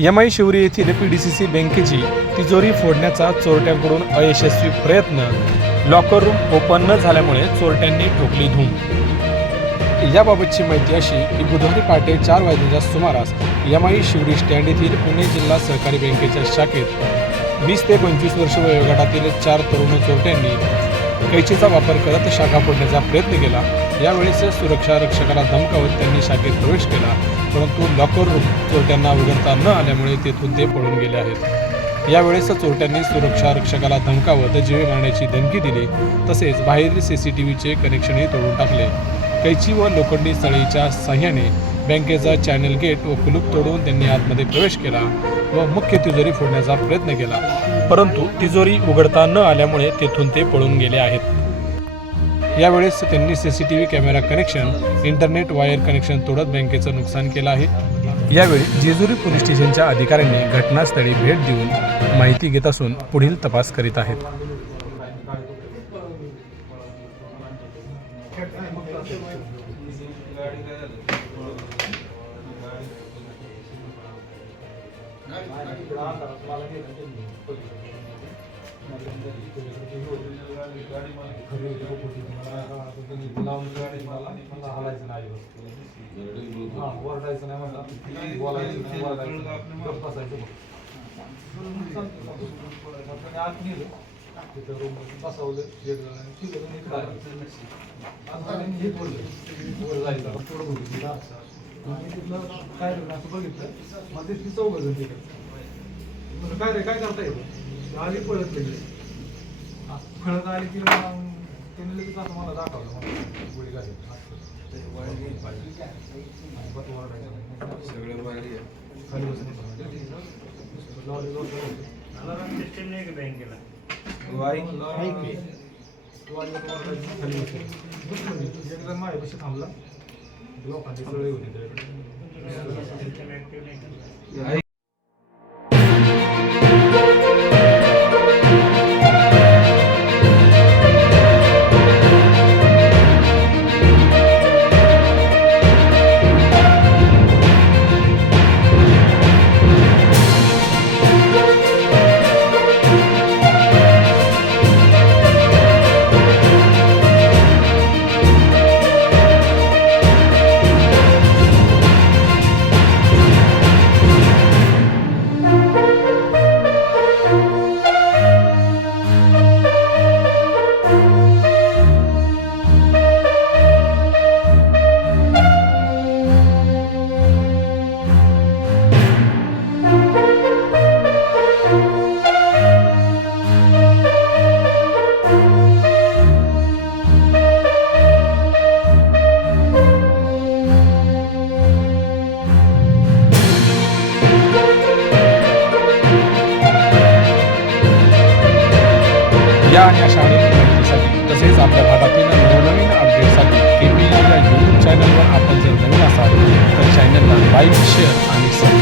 यमाई शिवरी येथील P D C C बँकेची तिजोरी फोडण्याचा चोरट्यांकडून अयशस्वी प्रयत्न. लॉकर रूम ओपन न झाल्यामुळे चोरट्यांनी ठोकली धूम. याबाबतची माहिती अशी की बुधवारी पहाटे चार वाजेच्या सुमारास यमाई शिवरी स्टँड येथील पुणे जिल्हा सहकारी बँकेच्या शाखेत वीस ते पंचवीस वर्ष वयोगटातील चार तरुण चोरट्यांनी कैचीचा वापर करत शाखा फोडण्याचा प्रयत्न केला. यावेळेस सुरक्षा रक्षकाला धमकावत त्यांनी शाखेत प्रवेश केला. परंतु लॉकर रूम चोरट्यांना उघडता न आल्यामुळे तेथून ते पळून गेले आहेत. यावेळेस चोरट्यांनी सुरक्षा रक्षकाला धमकावत जीवे मारण्याची धमकी दिली तसेच बाहेरील सी सी टी व्हीचे कनेक्शनही तोडून टाकले. कैची व लोखंडी सळीच्या साह्याने बँकेचा चॅनल गेट व कुलूप तोडून त्यांनी आतमध्ये प्रवेश केला व मुख्य तिजोरी फोडण्याचा प्रयत्न केला. परंतु तिजोरी उघडता न आल्यामुळे तेथून ते पळून गेले आहेत. यावेळेस त्यांनी C C T V camera connection internet wire connection तोडत बँकेचं नुकसान केलं आहे. यावेळी जेजुरी पोलीस स्टेशनच्या अधिकाऱ्यांनी घटनास्थळी भेट देऊन माहिती घेत असून पुढील तपास करीत आहेत. ओरडायचं नाही म्हणलं बोलायचं नाही बोलायचं गप्प बसायचं मग आत गेलो तिथं रूम बसवलं एक जणांनी तिघं जण इकडं आता हे बोललं वर जायचं थोडं बोलली आणि तिथलं काय रे असं बघितलं मग ते ती चौघं जण तिकडे काय रे काय करता येतं आली पळत गेली. पळत आली की मग त्याने लगेच असं मला दाखवलं मला गोळी घाली सगळे बाहेर या. खाली बसून अलाराम सिस्टम नाही का बँकेला? वाई. एकदा माझ्यापाशी थांबला. लोकांची सगळे होती त्याच्याकडे. या आणि अशा अनेक माहितीसाठी तसेच आपल्या भागातील नवनवीन अपडेटसाठी के पी या यूट्यूब चॅनलवर आपण जर नवीन असाल तर चॅनलला लाईक शेअर आणि सबस्क्राईब